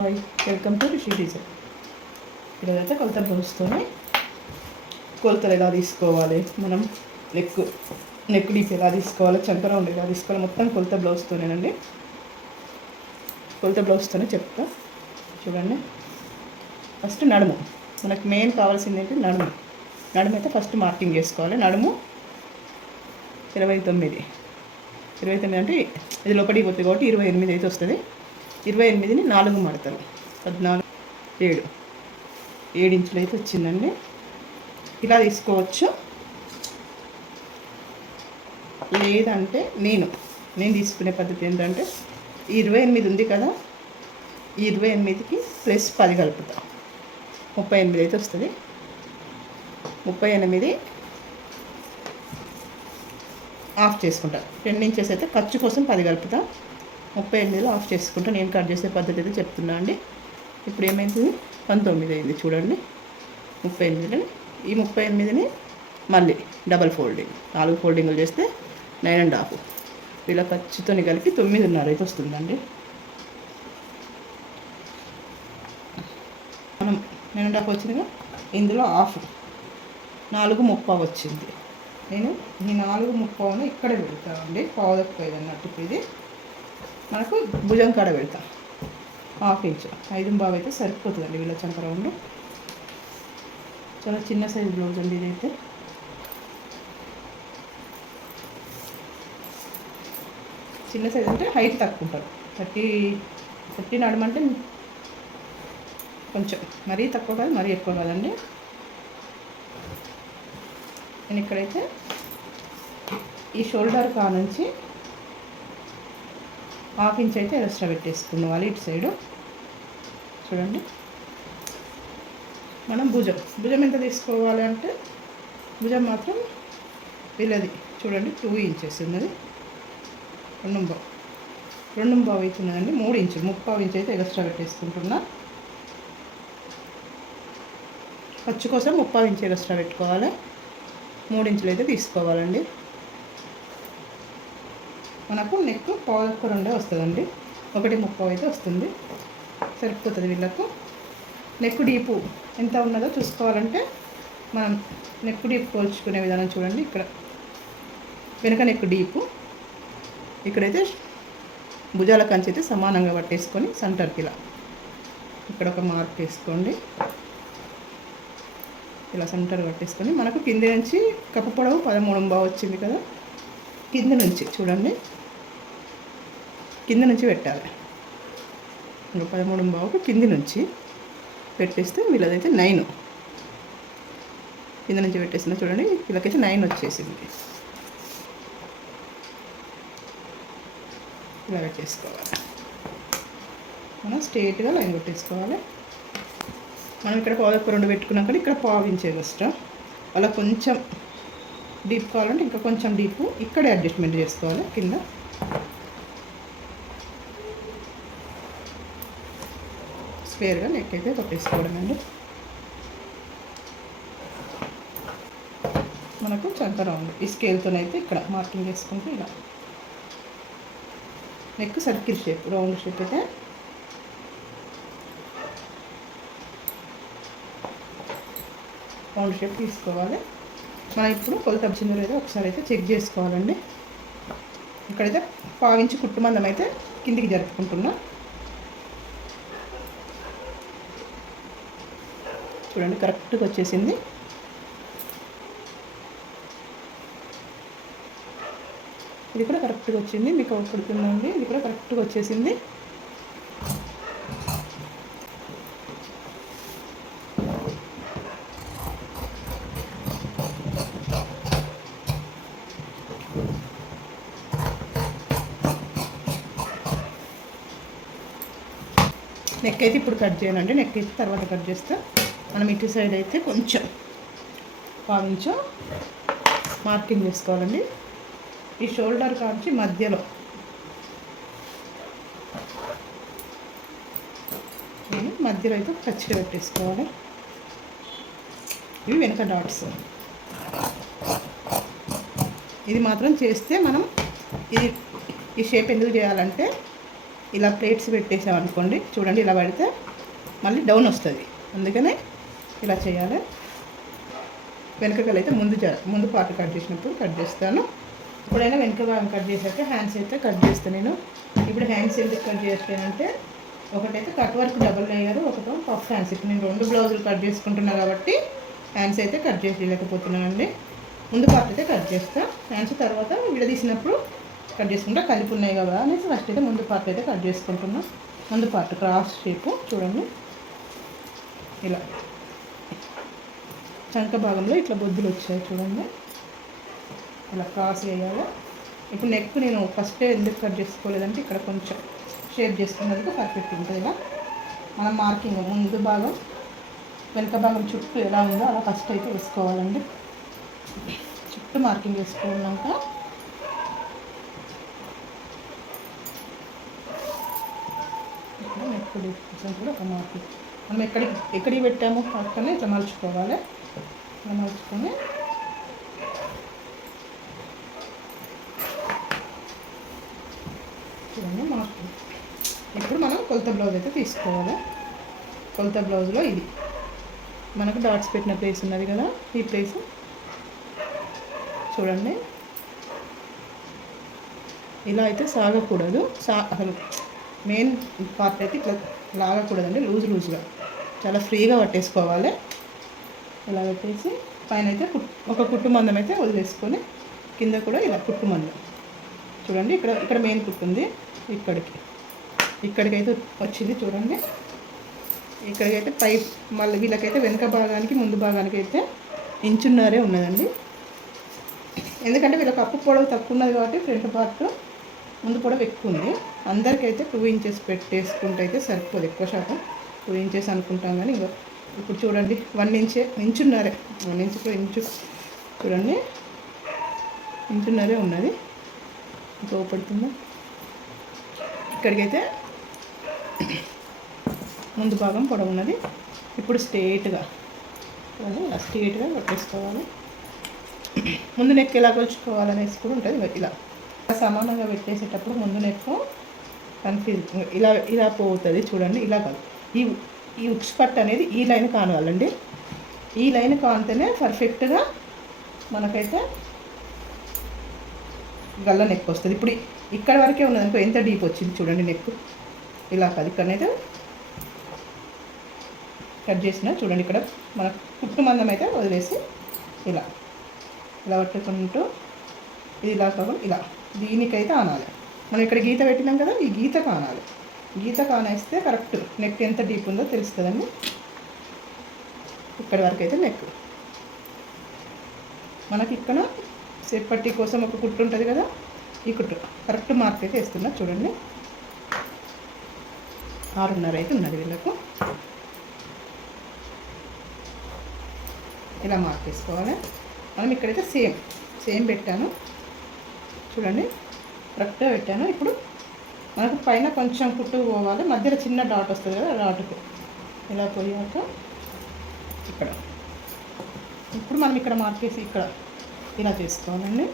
Hi welcome to Rishi teacher ఈరోజైతే కొలత బ్లౌజ్తోనే కొలతలు ఎలా తీసుకోవాలి? మనం నెక్ నెక్ డీప్ ఎలా తీసుకోవాలి? చంకర ఉండి ఎలా తీసుకోవాలి? మొత్తం కొలత బ్లౌజ్తోనేనండి కొలత బ్లౌజ్తోనే చెప్తా. చూడండి. ఫస్ట్ నడుము. మనకు మెయిన్ కావాల్సింది ఏంటి? నడుము. నడుము అయితే ఫస్ట్ మార్కింగ్ చేసుకోవాలి. నడుము ఇరవై తొమ్మిది. ఇరవై తొమ్మిది అంటే ఇది లోపలికి పోతుంది కాబట్టి ఇరవై ఎనిమిది అయితే వస్తుంది. ఇరవై ఎనిమిదిని నాలుగు మడతలు. పద్నాలుగు ఏడు. ఏడు ఇంచులు అయితే వచ్చిందండి. ఇలా తీసుకోవచ్చు. లేదంటే నేను నేను తీసుకునే పద్ధతి ఏంటంటే ఇరవై ఎనిమిది ఉంది కదా ఈ ఇరవై ఎనిమిదికి ప్లస్ పది కలుపుతా. ముప్పై ఎనిమిది అయితే వస్తుంది. ముప్పై ఎనిమిది ఆఫ్ చేసుకుంటా. రెండు ఇంచెస్ అయితే ఖర్చు కోసం పది కలుపుతా. ముప్పై ఎనిమిదిలో ఆఫ్ చేసుకుంటా. నేను కట్ చేసే పద్ధతి అయితే చెప్తున్నా అండి. ఇప్పుడు ఏమైంది? పంతొమ్మిది అయింది చూడండి. ముప్పై ఎనిమిదిని ఈ ముప్పై ఎనిమిదిని మళ్ళీ డబల్ ఫోల్డింగ్. నాలుగు ఫోల్డింగ్లు చేస్తే నైన్ అండ్ హాఫ్. ఇలా ఖర్చుతో కలిపి తొమ్మిదిన్నర అయితే వస్తుందండి. మనం నైన్ అండ్ హాఫ్ వచ్చిందిగా ఇందులో హాఫ్. నాలుగు ముప్ప వచ్చింది. నేను ఈ నాలుగు ముప్పావును ఇక్కడే పెడతానండి. పావుదక్కుపోయేది అన్నట్టు ఇది. మనకు భుజం కాడ పెడతా. Half inch. ఐదు బాబు అయితే సరిపోతుందండి వీళ్ళ చంక రౌండ్. చాలా చిన్న సైజ్ బ్లౌజ్ అండి ఇదైతే. చిన్న సైజ్ అంటే హైట్ తక్కువ ఉంటారు థర్టీ థర్టీ నడమంటే కొంచెం. మరీ తక్కువ కాదు మరీ ఎక్కువ కాదండి. నేను ఇక్కడైతే ఈ షోల్డర్ కా నుంచి హాఫ్ ఇంచ్ అయితే ఎక్స్ట్రా పెట్టేసుకోవాలి ఇటు సైడు. చూడండి. మనం భుజం. భుజం ఎంత తీసుకోవాలి అంటే భుజం మాత్రం వీళ్ళది. చూడండి టూ ఇంచెస్ ఉన్నది. రెండు బావు రెండు బావు అవుతున్నదండి మూడు ఇంచులు. ముప్పావు ఇంచ్ అయితే ఎక్స్ట్రా పెట్టేసుకుంటున్నా. ఖర్చు కోసం ముప్పావు ఇంచ్ ఎక్స్ట్రా పెట్టుకోవాలి. మూడు ఇంచులు అయితే తీసుకోవాలండి. మనకు నెక్ పావులకు రెండే వస్తుందండి. ఒకటి ముప్పై అయితే వస్తుంది. సరిపోతుంది వీళ్ళకు. నెక్ డీపు ఎంత ఉన్నదో చూసుకోవాలంటే మనం నెక్ డీప్ పోల్చుకునే విధానం చూడండి ఇక్కడ. వెనక నెక్ డీపు ఇక్కడైతే భుజాల కంచి అయితే సమానంగా పట్టేసుకొని సెంటర్కి ఇలా. ఇక్కడ ఒక మార్క్ వేసుకోండి. ఇలా సెంటర్ పట్టేసుకొని మనకు కింద నుంచి కప్పు పొడవు పదమూడు బాగా వచ్చింది కదా. కింద నుంచి చూడండి. కింద నుంచి పెట్టాలి. ఇంకా పదమూడు బావుకు కింది నుంచి పెట్టేస్తే వీళ్ళదైతే నైన్. కింద నుంచి పెట్టేసిన చూడండి వీళ్ళకైతే నైన్ వచ్చేసింది. ఇలా పెట్టేసుకోవాలి. మనం స్ట్రేట్గా లైన్ కొట్టేసుకోవాలి. మనం ఇక్కడ పావు రెండు పెట్టుకున్నాక ఇక్కడ పావు ఫస్ట్. అలా కొంచెం డీప్ కావాలంటే ఇంకా కొంచెం డీప్ ఇక్కడే అడ్జస్ట్మెంట్ చేసుకోవాలి కింద. స్క్వేర్గా నెక్ అయితే కొట్టేసుకోవడం అండి. మనకు చంక రౌండ్ ఈ స్కేల్తోనైతే ఇక్కడ మార్కింగ్ చేసుకుంటే ఇలా. Neck circle shape round shape అయితే. రౌండ్ షేప్ తీసుకోవాలి. మనం ఇప్పుడు కొలత వచ్చిందో లేదో ఒకసారి అయితే చెక్ చేసుకోవాలండి. ఇక్కడైతే పావించి కుట్టు అయితే కిందికి జరుపుకుంటున్నాం. చూడండి కరెక్ట్గా వచ్చేసింది. ఇది కూడా కరెక్ట్గా వచ్చింది. మీకు కుడుతుందండి ఇది కూడా కరెక్ట్గా వచ్చేసింది. నెక్ అయితే ఇప్పుడు కట్ చేయనండి నెక్ అయితే తర్వాత కట్ చేస్తా. మనం ఇటు సైడ్ అయితే కొంచెం కొంచెం మార్కింగ్ చేసుకోవాలండి. ఈ షోల్డర్ కాంచి మధ్యలో. నేను మధ్యలో అయితే ఖర్చుగా పెట్టేసుకోవాలి. ఇవి వెనక డాట్స్. ఇది మాత్రం చేస్తే మనం ఇది ఈ షేప్ ఎందుకు చేయాలంటే ఇలా ప్లేట్స్ పెట్టేసామనుకోండి. చూడండి ఇలా పడితే మళ్ళీ డౌన్ వస్తుంది. అందుకనే ఇలా చేయాలి. వెనకకలు అయితే ముందు ముందు పార్ట్ కట్ చేసినప్పుడు కట్ చేస్తాను. ఇప్పుడైనా వెనక భాగం కట్ చేశాక హ్యాండ్స్ అయితే కట్ చేస్తాను నేను. ఇప్పుడు హ్యాండ్స్ ఎందుకు కట్ చేస్తానంటే ఒకటైతే కట్ వర్క్ డబుల్ లేయర్ ఒకటో పఫ్ హ్యాండ్స్. ఇప్పుడు నేను రెండు బ్లౌజులు కట్ చేసుకుంటున్నా కాబట్టి హ్యాండ్స్ అయితే కట్ చేయలేకపోతున్నానండి ముందు పార్ట్ అయితే కట్ చేస్తా. హ్యాండ్స్ తర్వాత విడదీసినప్పుడు కట్ చేసుకుంటా. కలిపి ఉన్నాయి కదా అనేసి ఫస్ట్ అయితే ముందు పార్ట్ అయితే కట్ చేసుకుంటున్నాను ముందు పార్ట్ క్రాస్ షేపు చూడండి. ఇలా. చంక భాగంలో ఇట్లా బొద్దులు వచ్చాయి చూడండి. ఇలా క్రాస్ చేయాలి. ఇప్పుడు నెక్ నేను ఫస్టే ఎందుకు కట్ చేసుకోలేదంటే ఇక్కడ కొంచెం షేప్ చేసుకున్నందుకు పర్ఫెక్ట్ ఉంటుంది ఇలా మనం మార్కింగ్ ముందు భాగం వెనక భాగం చుట్టూ ఎలా ఉందో అలా ఫస్ట్ అయితే వేసుకోవాలండి. చుట్టూ మార్కింగ్ వేసుకున్నాక ఇక్కడ నెక్ కూడా ఒక మార్కింగ్ మనం ఎక్కడికి ఎక్కడికి పెట్టామో పక్కనే ఇట్లా మలుచుకోవాలి. ఇట్లా చూడండి మార్కింగ్ ఇప్పుడు మనం కొలత బ్లౌజ్ అయితే తీసుకోవాలి. కొలత బ్లౌజ్లో ఇది. మనకు డాట్స్ పెట్టిన ప్లేస్ ఉన్నది కదా ఈ ప్లేస్ చూడండి. ఇలా అయితే సాగకూడదు. సా అసలు మెయిన్ పార్ట్ అయితే ఇట్లా లాగకూడదండి లూజ్ లూజ్గా. చాలా ఫ్రీగా పట్టేసుకోవాలి. ఇలా పెట్టేసి పైన అయితే ఒక కుట్టుమందం అయితే వదిలేసుకొని కింద కూడా ఇలా కుట్టుమందం చూడండి ఇక్కడ ఇక్కడ మెయిన్ కుట్టుంది ఇక్కడికి. ఇక్కడికైతే వచ్చింది చూడండి. ఇక్కడికైతే పై మళ్ళీ వీళ్ళకైతే వెనక భాగానికి ముందు భాగానికి అయితే ఇంచున్నరే ఉన్నదండి. ఎందుకంటే వీళ్ళకి అప్పు పొడవు తక్కువ ఉన్నది కాబట్టి ఫ్రంట్ పార్ట్ ముందు పొడవు ఎక్కువ ఉంది. అందరికైతే టూ ఇంచెస్ పెట్టేసుకుంటే అయితే సరిపోదు ఎక్కువ శాతం. టూ ఇంచెస్ అనుకుంటాం కానీ ఇంకో ఇప్పుడు చూడండి వన్ ఇంచే ఇంచున్నారే. One inch inch. చూడండి ఇంచున్నరే ఉన్నది. ఇంకా పడుతుందా ఇక్కడికైతే ముందు భాగం పొడవున్నది ఇప్పుడు స్ట్రేట్గా ఇలా స్ట్రేట్గా పెట్టేసుకోవాలి ముందు నెక్ ఎలా కొలుచుకోవాలనేసి కూడా ఉంటుంది. ఇలా. సమానంగా పెట్టేసేటప్పుడు ముందు నెక్ కన్ఫ్యూజ్ ఇలా ఇలా పోతుంది. చూడండి ఇలా కాదు. ఈ ఈ ఉక్స్ పట్టు అనేది ఈ లైన్ కానవాలండి ఈ లైన్ కానితేనే పర్ఫెక్ట్గా మనకైతే గల్ల నెక్ వస్తుంది. ఇప్పుడు ఇక్కడ వరకే ఉన్నది అనుకో ఎంత డీప్ వచ్చింది చూడండి నెక్ ఇలా కాదు ఇక్కడనైతే కట్ చేసిన చూడండి ఇక్కడ మన కుట్టు మందం అయితే వదిలేసి ఇలా. ఇలా పట్టుకుంటూ ఇది ఇలా కాకుండా ఇలా. దీనికైతే ఆనాలి. మనం ఇక్కడ గీత పెట్టినాం కదా ఈ గీత కానాలి. గీత కానేస్తే కరెక్ట్. నెక్ ఎంత డీప్ ఉందో తెలుస్తుందండి. ఇక్కడి వరకు అయితే నెక్. మనకి ఇక్కడ సేపట్టి కోసం ఒక కుట్టు ఉంటుంది కదా ఈ కుట్టు. కరెక్ట్ మార్క్ అయితే వేస్తున్నా చూడండి. ఆరున్నర అయితే ఉన్నది వీళ్ళకు. ఇలా మార్క్ వేసుకోవాలి. మనం ఇక్కడైతే సేమ్ సేమ్ పెట్టాను. చూడండి కరెక్ట్గా పెట్టాను. ఇప్పుడు మనకు పైన కొంచెం కుట్టు పోవాలి. మధ్యలో చిన్న డాట్ వస్తుంది కదా డాట్కు ఇలా పోయాక ఇక్కడ. ఇప్పుడు మనం ఇక్కడ మార్చేసి ఇక్కడ ఇలా చేసుకోవాలండి.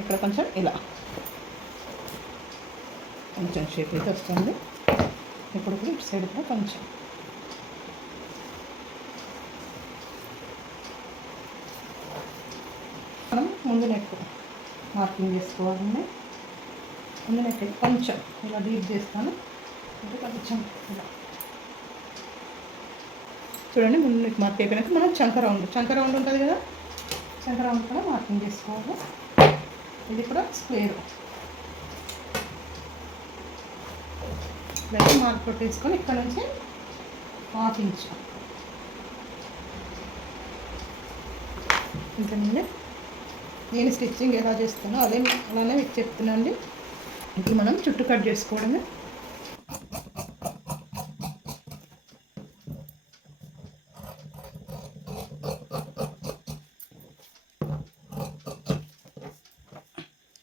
ఇక్కడ కొంచెం ఇలా. కొంచెం షేప్ అయితే వస్తుంది. ఇప్పుడు కూడా ఇటు సైడ్ కూడా కొంచెం. మనం ముందు నెక్ మార్కింగ్ చేసుకోవాలండి. అందులో అయితే కొంచెం ఇలా డీప్ చేస్తాను. అంటే కొంచెం ఇలా. చూడండి ముందు మీకు మార్క్ అయిపోయినాక మనం చంక రౌండ్ చంక రౌండ్ ఉంటుంది కదా? చంక రౌండ్ కూడా మార్కింగ్ చేసుకోవాలి. ఇది కూడా స్క్వేర్. ఇట్లయితే మార్క్ కొట్టేసుకొని ఇక్కడ నుంచి హాఫ్ ఇంచ్ ఇంకా నేను స్టిచ్చింగ్ ఎలా చేస్తానో అదే అలానే మీకు చెప్తున్నాను అండి ఇప్పుడు మనం చుట్టూ కట్ చేసుకోవడమే.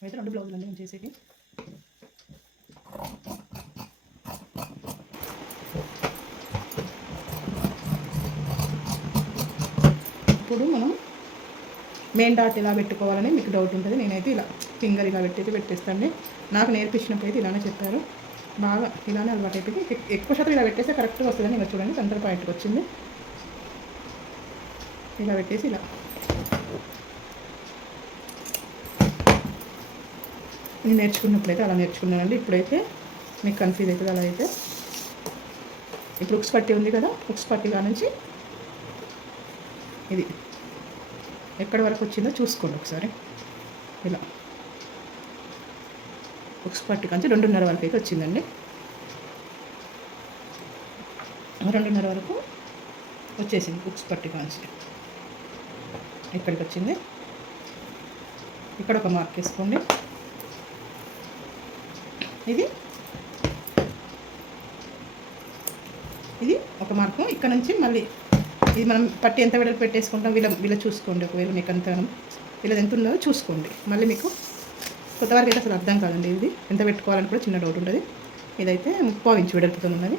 అయితే రెండు బ్లౌజులు అండి నేను చేసేది ఇప్పుడు మనం మెయిన్ డాట్ ఇలా పెట్టుకోవాలని మీకు డౌట్ ఉంటుంది నేనైతే ఇలా ఫింగర్ ఇలా పెట్టి పెట్టేస్తాండి నాకు నేర్పించినప్పుడు అయితే ఇలానే చెప్పారు. బాగా ఇలానే అలవాటు అయిపోయింది ఎక్కువ శాతం ఇలా పెట్టేస్తే కరెక్ట్గా వస్తుందని ఇలా చూడండి సెంటర్ పాయింట్కి వచ్చింది. ఇలా పెట్టేసి ఇలా. నేను నేర్చుకున్నప్పుడైతే అలా నేర్చుకున్నానండి. ఇప్పుడైతే మీకు కన్ఫ్యూజ్ అవుతుంది అలా అయితే. ఇప్పుడు ఉక్స్ పట్టి ఉంది కదా ఉక్స్ పట్టి నుంచి ఇది. ఎక్కడి వరకు వచ్చిందో చూసుకోండి ఒకసారి. ఇలా. బుక్స్ పట్టి కంచి రెండున్నర వరకు అయితే వచ్చిందండి. రెండున్నర వరకు వచ్చేసింది బుక్స్ పట్టి కాంచి ఇక్కడికి వచ్చింది ఇక్కడ ఒక మార్క్ వేసుకోండి. ఇది. ఇది ఒక మార్కు. ఇక్కడ నుంచి మళ్ళీ ఇది మనం పట్టి ఎంత వెడలు పెట్టేసుకుంటాం వీళ్ళ వీళ్ళ చూసుకోండి ఒకవేళ మీకు అంత వీళ్ళది ఎంత ఉన్నదో చూసుకోండి. మళ్ళీ మీకు కొత్త వారికి అయితే అసలు అర్థం కాదండి ఇది. ఎంత పెట్టుకోవాలని కూడా చిన్న డౌట్ ఉంటుంది ఇదైతే ముప్పావు ఇంచు వెడల్పుతో ఉన్నది.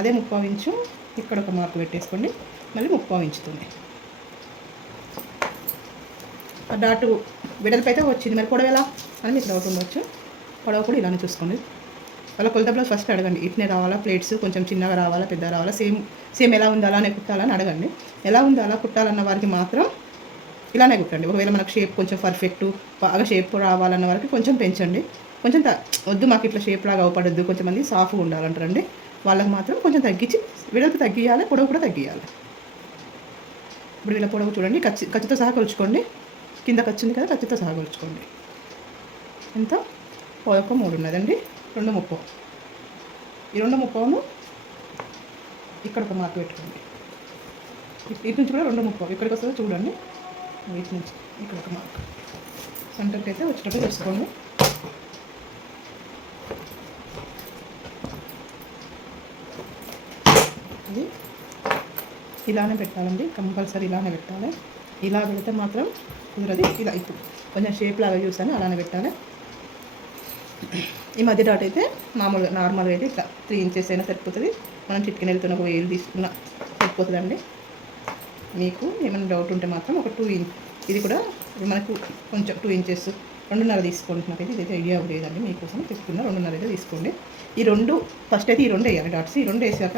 అదే ముప్పావు ఇంచు ఇక్కడ ఒక మార్పు పెట్టేసుకోండి. మళ్ళీ ముప్పావు ఇంచుతుంది డాటు వెడల్పు అయితే వచ్చింది. మరి పొడవ ఎలా అని మీకు డౌట్ ఉండవచ్చు పొడవ కూడా ఇలానే చూసుకోండి. వాళ్ళ కొలత బ్లౌజ్ ఫస్ట్ అడగండి. ఇట్నే రావాలా ప్లేట్స్ కొంచెం చిన్నగా రావాలా పెద్ద రావాలా సేమ్ సేమ్ ఎలా ఉంది అలానే కుట్టాలని అడగండి. ఎలా ఉంది అలా కుట్టాలన్న వారికి మాత్రం ఇలానే కుట్టండి. ఒకవేళ మనకు షేప్ కొంచెం పర్ఫెక్ట్ బాగా షేప్ రావాలన్న వారికి కొంచెం పెంచండి. కొంచెం వద్దు మాకు ఇట్లా షేప్ లాగా అవపడద్దు కొంచెం మంది సాఫ్ట్గా ఉండాలంటారండి. వాళ్ళకి మాత్రం కొంచెం తగ్గించి విడత తగ్గియాలి పొడవు కూడా తగ్గియాలి. ఇప్పుడు వీళ్ళ పొడవు చూడండి. ఖర్చు ఖర్చుతో సహా కొలుచుకోండి. కింద ఖర్చు ఉంది కదా ఖర్చుతో సహా కొలుచుకోండి. ఎంత? ఒక మూడు ఉన్నదండి రెండు ముప్పం. ఈ రెండు ముప్పవును ఇక్కడ ఒక మార్క్ పెట్టుకోండి. ఇటు- ఇటు నుంచి కూడా రెండు ముప్పం. ఇక్కడికి వస్తుందో చూడండి. ఇటు నుంచి ఇక్కడ ఒక మార్క్. సెంటర్కి అయితే వచ్చేటట్టు చూసుకోండి ఇది ఇలానే పెట్టాలండి. కంపల్సరీ ఇలానే పెట్టాలి. ఇలా పెడితే మాత్రం కుదరదు. ఇలా ఇప్పుడు. కొంచెం షేప్ లాగా చూసాను. అలానే పెట్టాలి. ఈ మధ్య డాట్ అయితే మామూలుగా నార్మల్గా అయితే ఇట్లా త్రీ ఇంచెస్ అయినా సరిపోతుంది. మనం చిట్కెన్ వెళ్తున్న ఒక వేలు తీసుకున్న సరిపోతుందండి. మీకు ఏమైనా డౌట్ ఉంటే మాత్రం ఒక టూ ఇంచ్ ఇది కూడా మనకు కొంచెం టూ ఇంచెస్ రెండున్నర తీసుకోండి. అయితే ఇదైతే ఐడియా లేదండి మీకోసం చెప్తున్నా రెండున్నర అయితే తీసుకోండి. ఈ రెండు ఫస్ట్ అయితే ఈ రెండు వేయాలి డాట్స్ ఈ రెండు వేసాక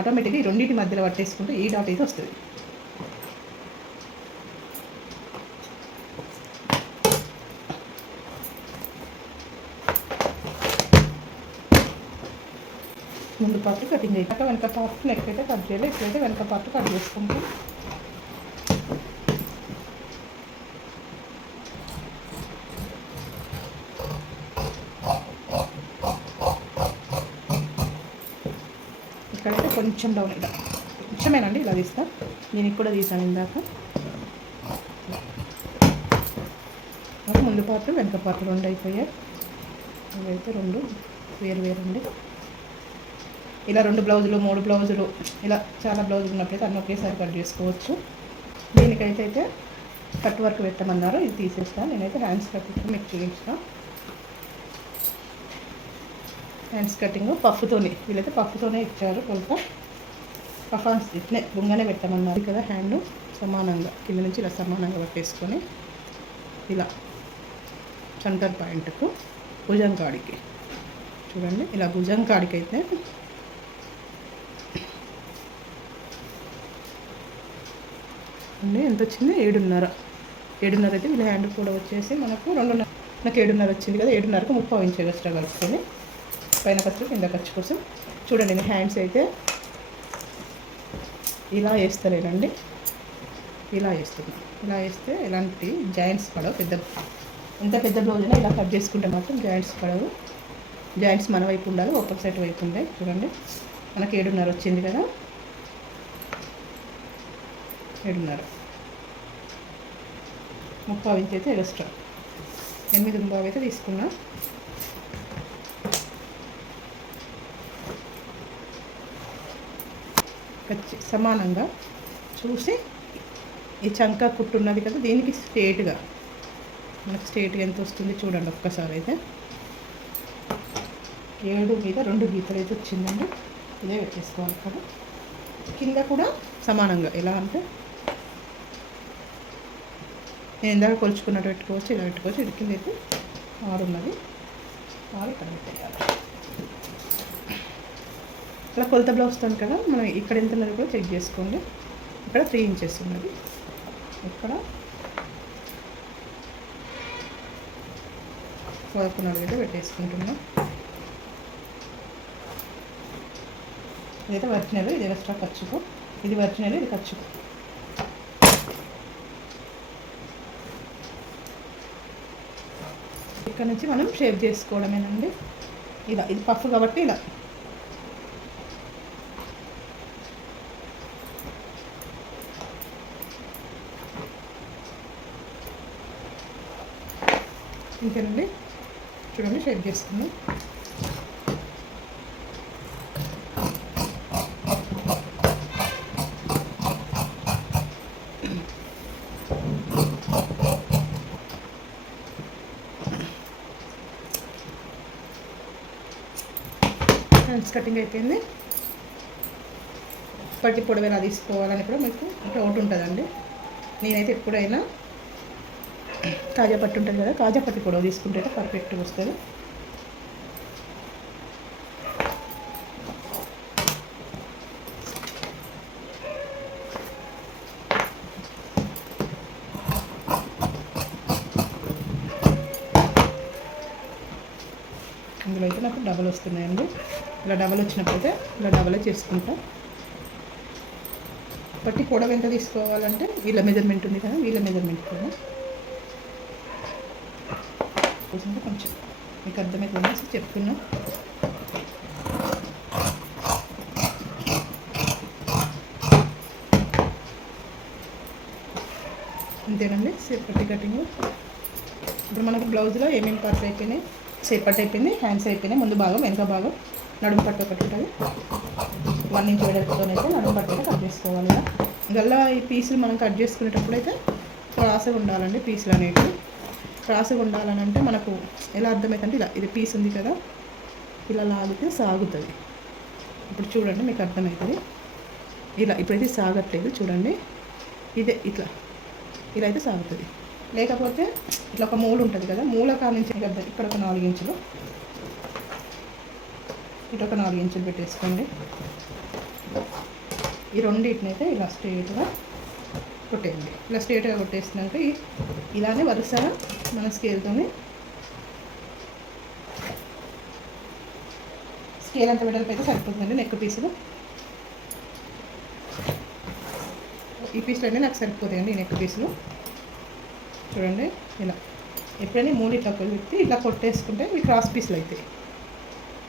ఆటోమేటిక్గా ఈ రెండింటి మధ్యలో పట్టేసుకుంటే ఈ డాట్ అయితే వస్తుంది. ముందు పార్ట్ కటింగ్ అయ్యాక వెనక పార్ట్ నెక్ అయితే కట్ చేయాలి ఎక్కడైతే వెనక పార్ట్ కట్ చేసుకుంటాం. ఇక్కడైతే కొంచెం డౌన్ కొంచెమేనండి ఇలా తీస్తా. నేను కూడా తీసాను ఇందాక. ముందు పార్ట్ వెనక పార్ట్ రెండు అయిపోయాయి. ఇవైతే రెండు వేరు వేరు అండి ఇలా రెండు బ్లౌజులు మూడు బ్లౌజులు ఇలా చాలా బ్లౌజులు ఉన్నప్పుడైతే అన్నీ ఒకేసారి కట్ చేసుకోవచ్చు. దీనికైతే అయితే కట్ వర్క్ పెట్టమన్నారు. ఇది తీసేస్తాను నేనైతే హ్యాండ్స్ కటింగ్ మీకు చూపించిన. హ్యాండ్స్ కటింగ్ పఫ్తోనే. వీళ్ళైతే పఫ్తోనే ఇచ్చారు కొలత పఫాన్స్ ఇట్లే గుంగనే పెట్టమన్నారు. కదా హ్యాండ్ సమానంగా కింద నుంచి ఇలా సమానంగా పట్టేసుకొని ఇలా సెంటర్ పాయింట్కు భుజం కాడికి చూడండి ఇలా భుజం కాడికి అయితే అండి ఎంత వచ్చింది? ఏడున్నర. ఏడున్నర అయితే వీళ్ళ హ్యాండ్ కూడా వచ్చేసి మనకు రెండున్నర. నాకు ఏడున్నర వచ్చింది కదా ఏడున్నరకు ముప్పై ఇంచు ఎక్స్ట్రా కలుపుకొని పైన ఖర్చు కింద ఖర్చు కోసం. చూడండి నేను హ్యాండ్స్ అయితే ఇలా వేస్తలేనండి. ఇలా వేస్తున్నాను ఇలా వేస్తే ఎలాంటి జాయింట్స్ పడవు పెద్ద ఎంత పెద్ద బ్లౌజ్ అయినా ఇలా కట్ చేసుకుంటే మాత్రం జాయింట్స్ పడవు. జాయింట్స్ మన వైపు ఉండాలి ఒక్కొక్క సైడ్ వైపు ఉండాలి చూడండి మనకి ఏడున్నర వచ్చింది కదా. ఏడున్నర. ముప్పై ఇంచ్ అయితే ఎక్స్ట్రా ఎనిమిది ముప్పై అయితే తీసుకున్నా. ఖచ్చి సమానంగా చూసి ఈ చంక కుట్టు ఉన్నది కదా దీనికి స్ట్రేట్గా. మనకు స్ట్రేట్గా ఎంత వస్తుంది చూడండి ఒక్కసారి అయితే. ఏడు మీద రెండు గీతలు అయితే వచ్చిందండి. ఇదే పెట్టేసుకోవాలి కదా. కింద కూడా సమానంగా. ఎలా అంటే నేను ఇందాక కొలుచుకున్నట్టు పెట్టుకోవచ్చు ఇలా పెట్టుకోవచ్చు ఇది కింద అయితే ఆరు ఉన్నది. ఆరు ఇక్కడ పెట్టేయాలి. ఇలా కొలత బ్లౌజ్ వస్తుంది కదా మనం ఇక్కడ ఎంత ఉన్నది కూడా చెక్ చేసుకోండి. ఇక్కడ త్రీ ఇంచెస్ ఉన్నది. ఇక్కడ పదకొండు అయితే పెట్టేసుకుంటున్నాం. ఇదైతే వర్జినల్ ఇది ఎక్స్ట్రా ఖర్చుకు. ఇది వర్జినల్ ఇది ఖర్చుకు. ఇక్కడ నుంచి మనం షేప్ చేసుకోవడమేనండి. ఇలా ఇది పఫ్ కాబట్టి ఇలా. ఇంకేనండి చూడండి షేప్ చేసుకుందాం. ఫ్రెండ్స్ కటింగ్ అయిపోయింది. పట్టి పొడవైనా తీసుకోవాలని కూడా మీకు డౌట్ ఉంటుందండి. నేనైతే ఎప్పుడైనా తాజా పట్టు ఉంటుంది కదా తాజా పట్టి పొడవ తీసుకుంటే పర్ఫెక్ట్గా వస్తుంది. ఇందులో అయితే నాకు డబల్ వస్తున్నాయండి. ఇలా డబల్ వచ్చినప్పుడైతే ఇలా డబలే చేసుకుంటాం. బట్టి కూడా ఎంత తీసుకోవాలంటే వీళ్ళ మెజర్మెంట్ ఉంది కదా వీళ్ళ మెజర్మెంట్ కూడా కొంచెం కొంచెం మీకు అర్థమవుతుంది చెప్తున్నా. అంతేనండి సేపటి కటింగ్. ఇప్పుడు మనకు బ్లౌజ్లో ఏమేమి పార్ట్స్ అయిపోయినాయి? సేపట్ అయిపోయింది హ్యాండ్స్ అయిపోయినాయి ముందు భాగం వెనక భాగం. నడుము పట్టు ఒకటి ఉంటుంది. వన్ ఇంచ్ వెడల్పుతోనైతే నడుము పట్టు కట్ చేసుకోవాలి ఇలా గల్లా ఈ పీసులు మనం కట్ చేసుకునేటప్పుడు అయితే క్రాస్గా ఉండాలండి పీసులు అనేవి క్రాస్గా ఉండాలని అంటే మనకు ఎలా అర్థమవుతుందంటే ఇలా ఇది పీస్ ఉంది కదా ఇలా లాగితే సాగుతుంది. ఇప్పుడు చూడండి మీకు అర్థమవుతుంది ఇలా ఇప్పుడైతే సాగట్లేదు చూడండి. ఇదే ఇట్లా ఇలా అయితే సాగుతుంది. లేకపోతే ఇట్లా ఒక మూల ఉంటుంది కదా మూల కానించి కదా ఇక్కడ ఒక నాలుగు ఇంచులు ఇటు ఒక నాలుగు ఇంచులు పెట్టేసుకోండి. ఈ రెండింటిని అయితే ఇలా స్ట్రేట్గా కొట్టేయండి. ఇలా స్ట్రేట్గా కొట్టేసినాక ఇలానే వరుసగా మన స్కేల్తో స్కేల్ అంత వెడల్పు అయితే సరిపోతుందండి నెక్ పీసులు ఈ పీసులు అన్నీ నాకు సరిపోతాయండి ఈ నెక్ పీసులు చూడండి ఇలా. ఎప్పుడైనా మూడు ఇట్లా పెట్టి ఇట్లా కొట్టేసుకుంటే మీ క్రాస్ పీసులు అవుతాయి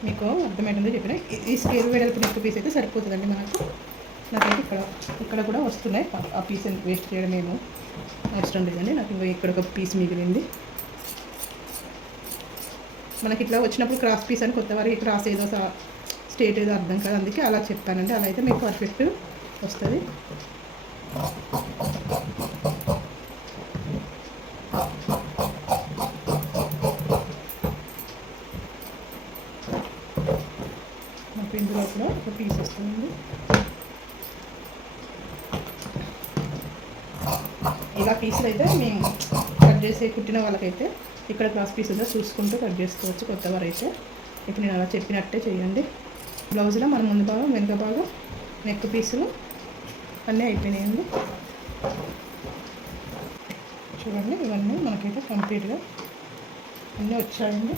మీకు అర్థమైందో చెప్పిన? ఈ స్కేర్ వెడల్పు నెక్ పీస్ అయితే సరిపోతుందండి మనకు. నాకైతే ఇక్కడ ఇక్కడ కూడా వస్తున్నాయి. ఆ పీస్ వేస్ట్ చేయడం ఏమో అవసరం లేదండి. నాకు ఇంకా ఇక్కడ ఒక పీస్ మిగిలింది. మనకి ఇట్లా వచ్చినప్పుడు క్రాస్ పీస్ అని కొత్త వారికి క్రాస్ ఏదో స్టేట్ ఏదో అర్థం కాదు. అందుకే అలా చెప్పానండి. అలా అయితే మీకు పర్ఫెక్ట్ వస్తుంది నాకు ఇందులో కూడా పీస్ ఇలా పీసులు అయితే మేము కట్ చేసి కుట్టిన వాళ్ళకైతే ఇక్కడ క్రాస్ పీస్ ఉందో చూసుకుంటూ కట్ చేసుకోవచ్చు కొత్త వారు అయితే. ఇప్పుడు నేను అలా చెప్పినట్టే చేయండి. బ్లౌజ్లో మన ముందు భాగం వెనుక భాగం నెక్ పీసులు అన్నీ అయిపోయినాయండి. చూడండి ఇవన్నీ మనకైతే కంప్లీట్గా అన్నీ వచ్చాయండి.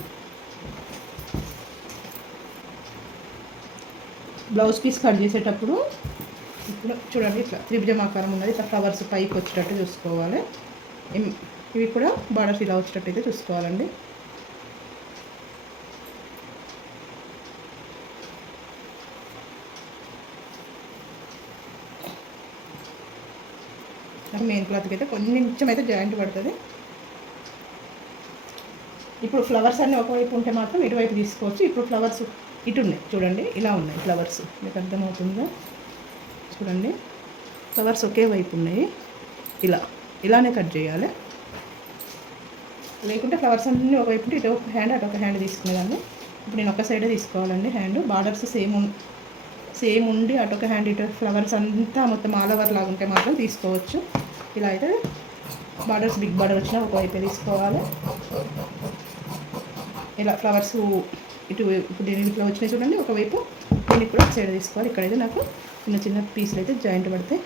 బ్లౌజ్ పీస్ కట్ చేసేటప్పుడు ఇప్పుడు చూడండి ఇట్లా త్రిభుజమాకారం ఉన్నది ఇట్లా ఫ్లవర్స్ పైకి వచ్చేటట్టు చూసుకోవాలి. ఇవి కూడా బార్డర్స్ ఇలా వచ్చేటట్టు అయితే చూసుకోవాలండి. మెయిన్ క్లాత్కి అయితే కొంచెం అయితే జాయింట్ పడుతుంది. ఇప్పుడు ఫ్లవర్స్ అన్నీ ఒకవైపు ఉంటే మాత్రం ఇటువైపు తీసుకోవచ్చు. ఇప్పుడు ఫ్లవర్స్ ఇటు ఉన్నాయి. చూడండి ఇలా ఉన్నాయి ఫ్లవర్స్. మీకు అర్థమవుతుందా? చూడండి ఫ్లవర్స్ ఒకే వైపు ఉన్నాయి. ఇలా ఇలానే కట్ చేయాలి. లేకుంటే ఫ్లవర్స్ అన్నీ ఒకవైపు ఇటు ఒక హ్యాండ్ అటు ఒక హ్యాండ్ తీసుకునేదాన్ని. ఇప్పుడు నేను ఒక సైడే తీసుకోవాలండి హ్యాండ్. బార్డర్స్ సేమ్ సేమ్ ఉండి అటు ఒక హ్యాండ్ ఇటు ఫ్లవర్స్ అంతా మొత్తం ఆల్ ఓవర్ లాగా ఉంటే మాత్రం తీసుకోవచ్చు. ఇలా అయితే బార్డర్స్ బిగ్ బార్డర్ వచ్చినా ఒకవైపు తీసుకోవాలి. ఇలా ఫ్లవర్స్ ఇటు ఇప్పుడు నేను ఇట్లా వచ్చినాయి చూడండి ఒకవైపు దీన్ని కూడా సైడ్ తీసుకోవాలి. ఇక్కడైతే నాకు చిన్న చిన్న పీసులు అయితే జాయింట్ పడతాయి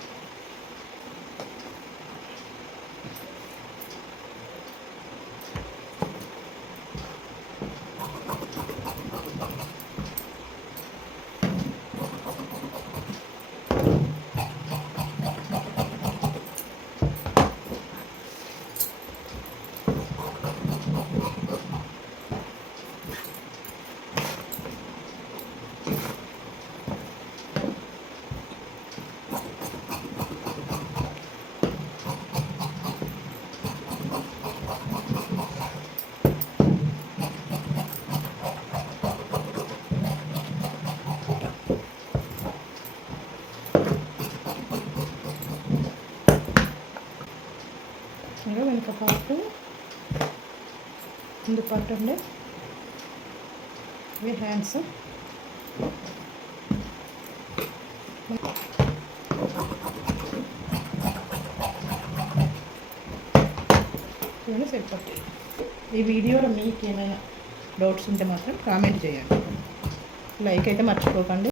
ఇంకా వెనక పార్ట్ ముందు పార్ట్ ఉండే ఇవి హ్యాండ్స్ ఇవన్నీ సరిపోతాయి. ఈ వీడియోలో మీకు ఏమైనా డౌట్స్ ఉంటే మాత్రం కామెంట్ చేయండి. లైక్ అయితే మర్చిపోకండి.